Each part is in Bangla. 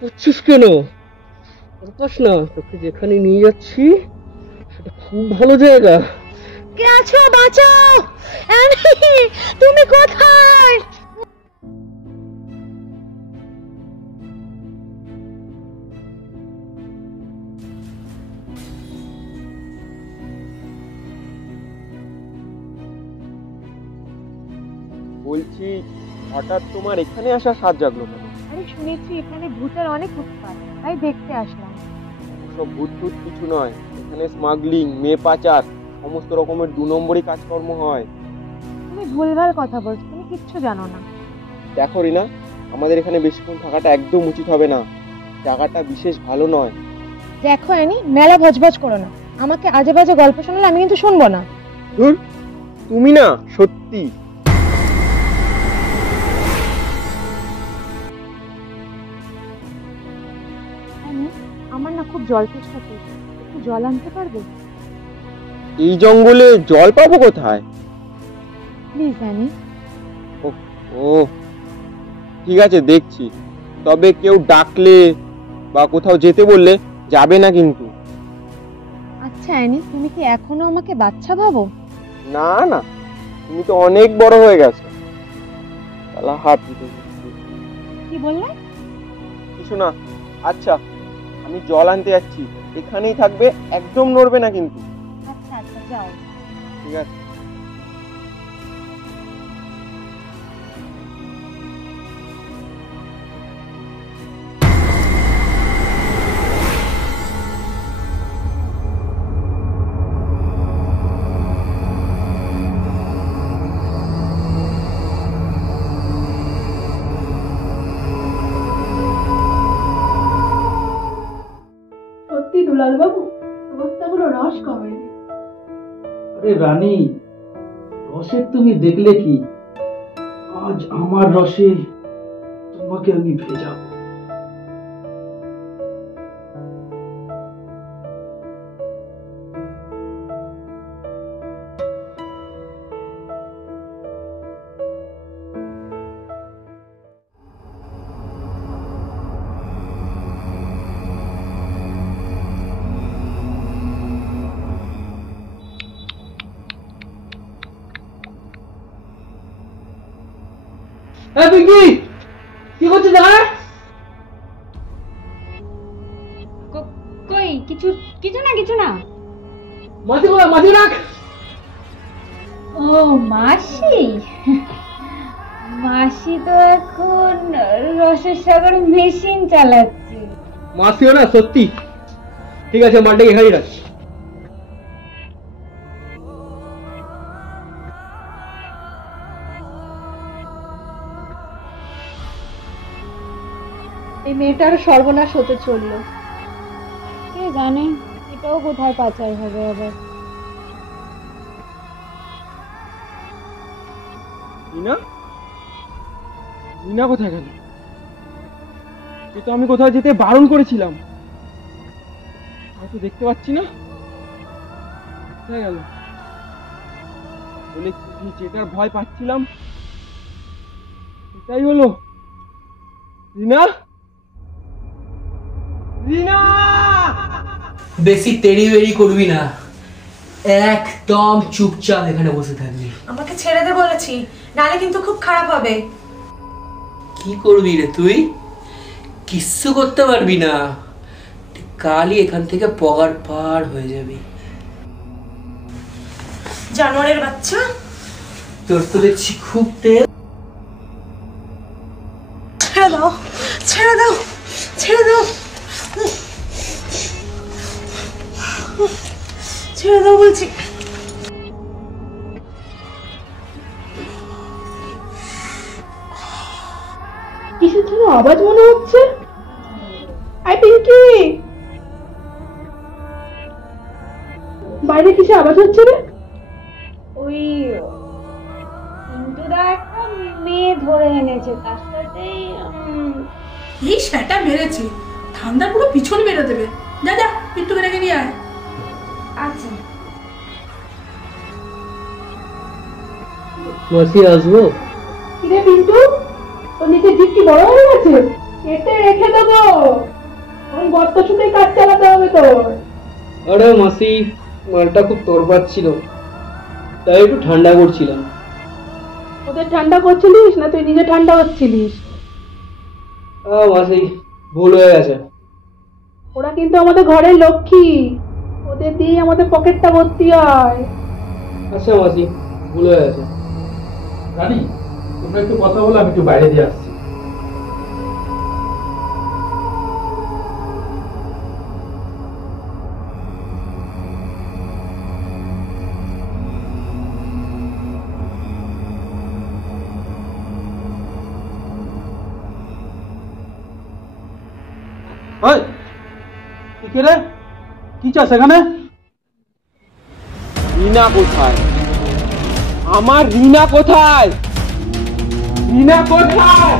পড়ছিস কেন? পাস না, তোকে যেখানে নিয়ে যাচ্ছি সেটা খুব ভালো জায়গা। কে আছো? বাঁচাও! তুমি কোথায়? বলছি, হঠাৎ তোমার এখানে আসার সাধ জাগলো কেন? আরে শুনেছি এখানে ভূতের অনেক উৎপাত, তাই দেখতে আসলাম। সব ভূত ভূত কিছু নয়, এখানে স্মাগলিং, মেয়ে পাচার, সমস্ত রকমের 2 নম্বরই কাজকর্ম হয়। তুমি ভুলভাল কথা বলছো, তুমি কিচ্ছু জানো না। দেখো রিনা, আমাদের এখানে বেশিক্ষণ থাকাটা একদম উচিত হবে না। জায়গাটা বিশেষ ভালো নয়। দেখো অ্যানি, মেলা ভজভজ করো না। আমাকে আজে বাজে গল্প শোনালে আমি কিন্তু শুনবো না। ধুর, তুমি না সত্যি। আমার না খুব জল তেষ্টা পেয়েছে, একটু জল আনতে পারবে? এই জঙ্গলে জল পাবো কোথায়? Please Annie. ও ঠিক আছে, দেখছি। তবে কেউ ডাকলে বা কোথাও যেতে বললে যাবে না কিন্তু। আচ্ছা অ্যানি, তুমি কি এখনো আমাকে বাচ্চা ভাবো? না না, তুমি তো অনেক বড় হয়ে গেছো। তাহলে হাত দিতে। কি বললে? কিছু না। আচ্ছা, আমি জল আনতে যাচ্ছি, এখানেই থাকবে, একদম নড়বে না কিন্তু। আচ্ছা আচ্ছা, যাও। ঠিক আছে। সত্যি দুলাল বাবু, সমস্তগুলো রস কমেনি। আরে রানী, রসের তুমি দেখলে কি? আজ আমার রসে তোমাকে আমি ভেজাবো। পিঙ্কি, কি করছিস দাঁড়া? কই কিছু কিছু না কিছু না। মাছি রাখ। ও মাসি, মাসি তো এখন রসের সাগর মেশিন চালাচ্ছে। মাছিও না সত্যি। ঠিক আছে, মালটাকে এখানেই রাখ। এই মেয়েটার সর্বনাশ হতে চললো। কে জানে এটাও কোথায় পাচার হবে আবার। রিনা, রিনা কোথায় গেল? এ তো আমি কোথাও যেতে বারণ করেছিলাম, হয়তো দেখতে পাচ্ছি না। কোথায় গেল? বলে যেটার ভয় পাচ্ছিলাম সেটাই হলো। রিনা, রিনা! বেশি তেড়ি বেড়ি করবি না, একদম চুপচাপ এখানে বসে থাকবি। আমাকে ছেড়ে দে বলেছি, নালে কিন্তু খুব খারাপ হবে। কি করবি রে তুই? কিচ্ছু করতে পারবি না, কালই এখান থেকে পগার পার হয়ে যাবি। জানোয়ারের বাচ্চা, তোর তো দেখছি খুব তেল। ছেড়ে দাও, ছেড়ে দাও, ছেড়ে দাও, ছেড়ে দাও বলছি। কিসের যেন আওয়াজ মনে হচ্ছে। আই পিঙ্কি, বাইরে কিসে আওয়াজ হচ্ছে রে? ওই পিন্টুদা একটা মেয়ে ধরে এনেছে, তার সাথে এই সেটা মেরেছে, ঠান্ডা পুরো পিছন মেরে দেবে। যা যা, পিন্টুকে রেখে নিয়ে আয়। আচ্ছা। মাসি আসবো? কিরে পিন্টু, তোর নিচে জিপ কি বড় হয়ে গেছে? কেটে রেখে দেবো, এখন গর্ত শুধু কাজ চালাতে হবে তোর। আরে মাসি, মালটা খুব তোরপাত ছিল, তাই একটু ঠান্ডা করছিলাম। ওদের ঠান্ডা করছিলিস না তুই নিজে ঠান্ডা হচ্ছিলিস? মাসি, ভুল হয়ে গেছে। ওরা কিন্তু আমাদের ঘরের লক্ষ্মী, ওদের দিয়ে আমাদের পকেটটা ভর্তি হয়। আচ্ছা মাসি, ভুল হয়ে গেছে। রানী, তোমরা একটু কথা বলো, আমি একটু বাইরে দিয়ে আসছি। কে রে? কি চাস এখানে? রিনা কোথায়? আমার রিনা কোথায়? রিনা কোথায়?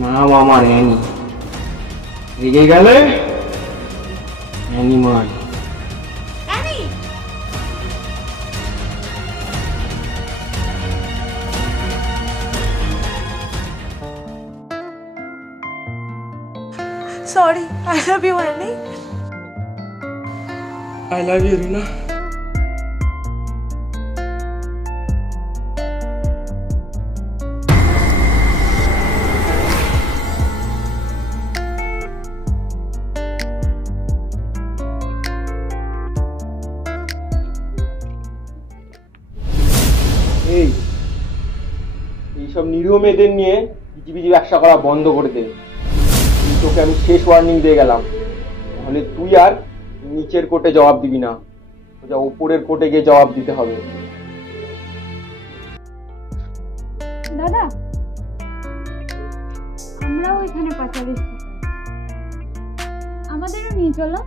নাম আমার অ্যানি। রেগে গেলে animal. Sorry, I love you, Annie. I love you, Rina. এইসব নিরীহ মেয়েদের নিয়ে বিজি ব্যবসা করা বন্ধ করে দে। তোকে আমি শেষ ওয়ার্নিং দিয়ে গেলাম, তাহলে তুই আর নিচের কোর্টে জবাব দিবি না, যা উপরের কোর্টে গিয়ে জবাব দিতে হবে। দাদা, আমরাও এখানে পাচার আমাদেরও নিয়ে চলো।